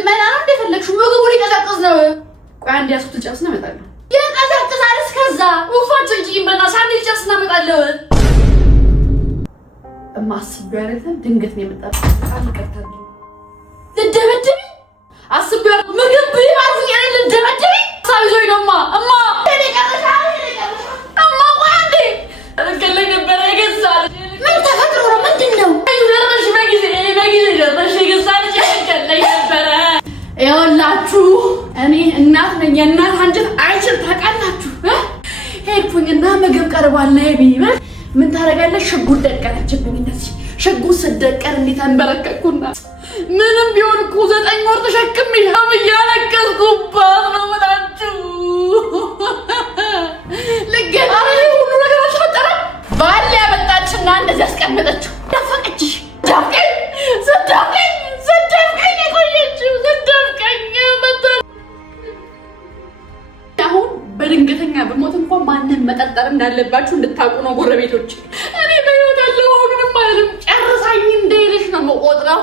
ልመና ነው እንደፈለግሽው ምግቡ ሊቀዘቅዝ ነው። ቆይ አንዴ ያስኩት ጨርስ ነው እመጣለሁ። ይቀዘቅዛል እስከዛ ውፋጭ እንጂ በና ሳንል ጨርስ ነው እመጣለሁ። ማስብ ያረተ ድንገት ነው የመጣው። አልቀርታል ልደበድብ አስብ ያረ ምግብ ቢያርፉ ያለ ልደበድብ ሳይዞይ ደማ እማ ተደቀረሻ እማ ዋንዴ አልከለኝ ነበር ይገዛል ምን ተፈጥሮ ነው ምንድነው ይደረሽ በጊዜ ደረሽ ይገዛል ይከለኝ ነበር ይኸውላችሁ እኔ እናት ነኝ የእናት አንጀት አይችል ታውቃላችሁ ሄድኩኝና ምግብ ቀርቧል ነይ ቢበል ምን ታረጋለሽ ሽጉጥ ደቀነችብኝ እንደዚህ ሽጉጥ ስደቀን እንዴት አንበረከኩና ምንም ቢሆን እኮ 9 ወር ተሸክሜ ያለቀስኩባት ነው ማለት ለገና ሁሉ ነገር አልተፈጠረም ባል ያመጣችና እንደዚህ አስቀመጠችው ደፈቀችሽ ደፍቀኝ ቆየችው ደፍቀኝ መጣ አሁን በድንገተኛ በሞት እንኳን ማንንም መጠርጠር እንዳለባችሁ እንድታውቁ ነው ጎረቤቶች እኔ በህይወት ያለው አሁንም ማለት ጨርሳኝ እንደሄደሽ ነው የምቆጥረው